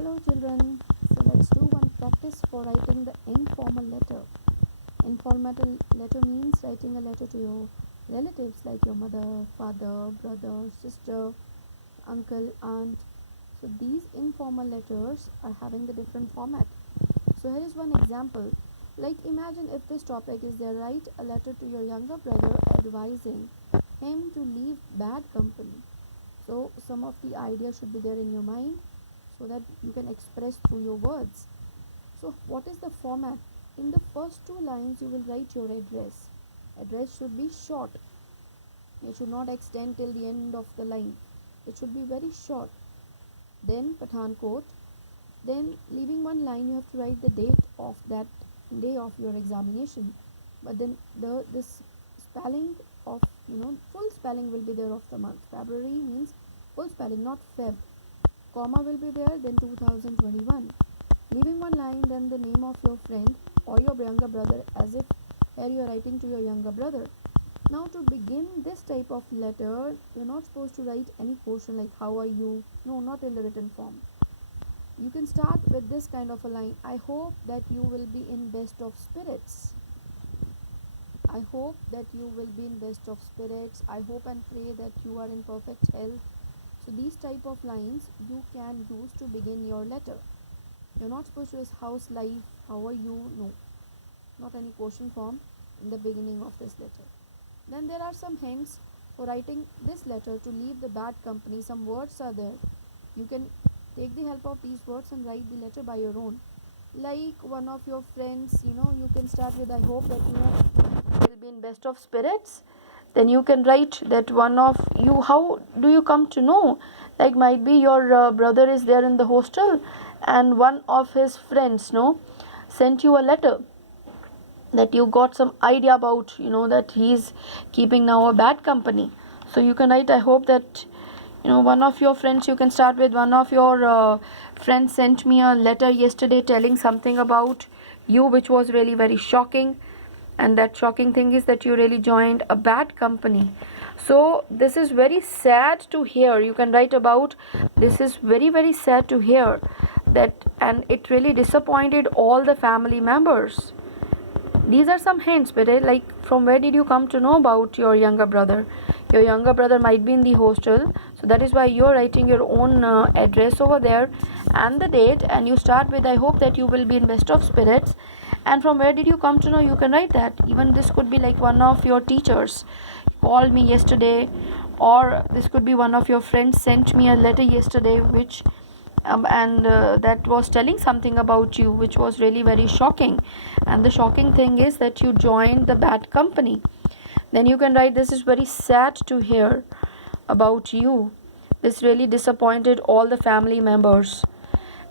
Hello children, so let's do one practice for writing the informal letter. Informal letter means writing a letter to your relatives like your mother, father, brother, sister, uncle, aunt. So these informal letters are having the different format. So here is one example. Like imagine if this topic is there, write a letter to your younger brother advising him to leave bad company. So some of the ideas should be there in your mind so that you can express through your words. So what is the format? In the first two lines you will write your address. Address should be short. It should not extend till the end of the line. It should be very short. Then Pathankot. Then leaving one line you have to write the date of that day of your examination. But then this spelling of full spelling will be there of the month. February means full spelling, not Feb. Comma will be there, then 2021. Leaving one line, then the name of your friend or your younger brother, as if here you are writing to your younger brother. Now to begin this type of letter, you're not supposed to write any portion like how are you. No, not in the written form. You can start with this kind of a line. I hope that you will be in best of spirits. I hope that you will be in best of spirits. I hope and pray that you are in perfect health. So these type of lines you can use to begin your letter. You're not supposed to use how's life, how are you, no, not any question form in the beginning of this letter. Then there are some hints for writing this letter to leave the bad company. Some words are there. You can take the help of these words and write the letter by your own. Like one of your friends, you can start with I hope that you will be in best of spirits. Then you can write that one of you, how do you come to know, like might be your brother is there in the hostel and one of his friends sent you a letter that you got some idea about that he's keeping now a bad company. So you can write I hope that one of your friends, you can start with one of your friends sent me a letter yesterday telling something about you which was really very shocking, and that shocking thing is that you really joined a bad company. So this is very sad to hear. You can write about this is very very sad to hear that, and it really disappointed all the family members. These are some hints, but like from where did you come to know about your younger brother? Your younger brother might be in the hostel, so that is why you're writing your own address over there and the date, and you start with I hope that you will be in best of spirits. And from where did you come to know? You can write that. Even this could be like one of your teachers called me yesterday, or this could be one of your friends sent me a letter yesterday which and that was telling something about you which was really very shocking, and the shocking thing is that you joined the bad company. Then you can write this is very sad to hear about you, this really disappointed all the family members.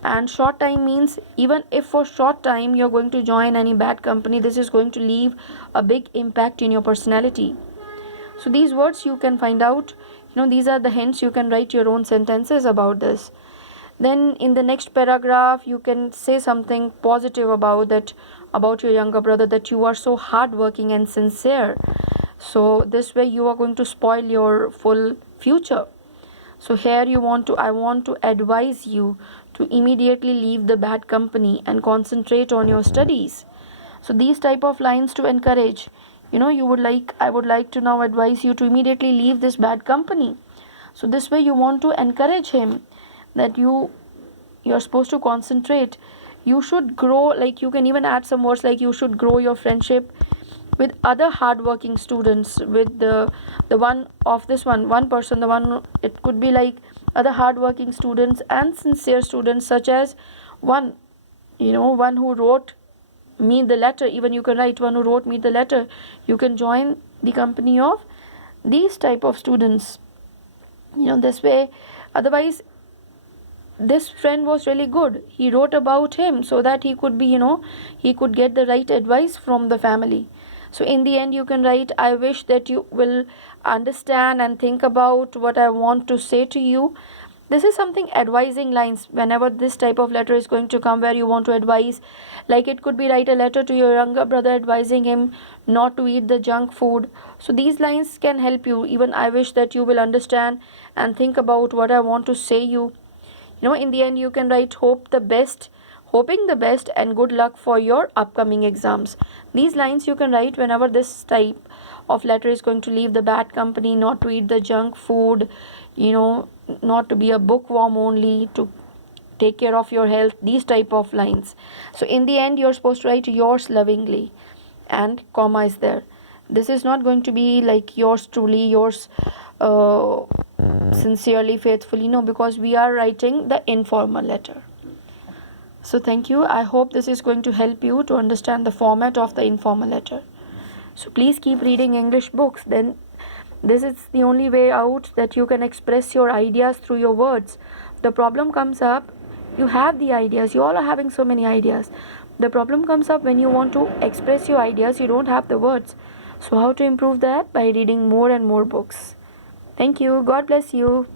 And short time means even if for short time you're going to join any bad company, this is going to leave a big impact in your personality. So these words you can find out, these are the hints. You can write your own sentences about this. Then in the next paragraph you can say something positive about that, about your younger brother, that you are so hardworking and sincere. So this way you are going to spoil your full future. So here I want to advise you to immediately leave the bad company and concentrate on your studies. So these type of lines to encourage, I would like to now advise you to immediately leave this bad company. So this way you want to encourage him that you're supposed to concentrate. You should grow, like you can even add some words like you should grow your friendship with other hardworking students, with the one of this one person, the one, it could be like other hardworking students and sincere students, such as one one who wrote me the letter. Even you can write one who wrote me the letter. You can join the company of these type of students, this way. Otherwise, this friend was really good, he wrote about him so that he could be he could get the right advice from the family. So in the end you can write I wish that you will understand and think about what I want to say to you. This is something advising lines whenever this type of letter is going to come where you want to advise. Like it could be write a letter to your younger brother advising him not to eat the junk food. So these lines can help you. Even I wish that you will understand and think about what I want to say you. In the end you can write hoping the best and good luck for your upcoming exams. These lines you can write whenever this type of letter is going to leave the bad company, not to eat the junk food, not to be a bookworm only, to take care of your health, these type of lines. So in the end you're supposed to write yours lovingly, and comma is there. This is not going to be like yours truly, yours uh, sincerely, faithfully, no, because we are writing the informal letter. So thank you. I hope this is going to help you to understand the format of the informal letter. So please keep reading English books. Then this is the only way out that you can express your ideas through your words. The problem comes up, you have the ideas, you all are having so many ideas. The problem comes up when you want to express your ideas, you don't have the words. So how to improve that? By reading more and more books. Thank you. God bless you.